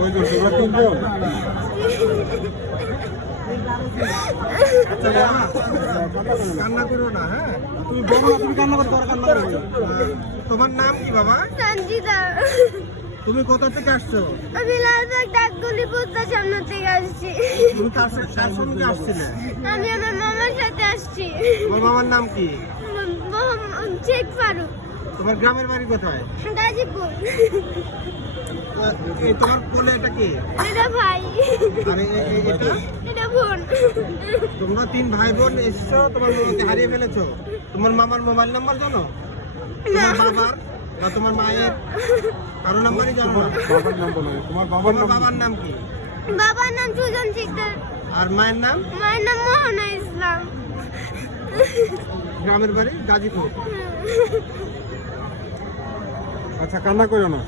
ওই তো তোমরা তিনজন। কান্না করো না, হ্যাঁ? তুমি বলো না, তুমি কান্না করতে পারো, কান্না করো না। তোমার নাম কি বাবা? সঞ্জিতা। তুমি কোথা থেকে আসছো? আমি লালবাগ ডাকগুলি পোস্টার সামনে থেকে আসছি। তুমি কার সঙ্গে আসছিলে? আমি আমার মামার সাথে আসছি। তোমার মামার নাম কি? শেখ ফারুক। তোমার গ্রামের বাড়ি কোথায়? গাজীপুর। তোমার কোলে এটা কি? এটা ভাই। আরে এটা? এটা বোন। তোমরা 3 ভাই বোন এসছো, তোমার মামাকে হারিয়ে ফেলেছো। তোমার মামার মোবাইল নাম্বার জানো? তোমার বাবার বা তোমার মায়ের কারো নাম্বারই জানো না? বাবার নাম বলো, তোমার বাবার তোমার নাম বাবার নাম কি? বাবার নাম সুজন শিকদার। আর মায়ের নাম? মায়ের নাম মোহনা ইসলাম। গ্রামের বাড়ি গাজীপুর। আচ্ছা, কান্না করো না।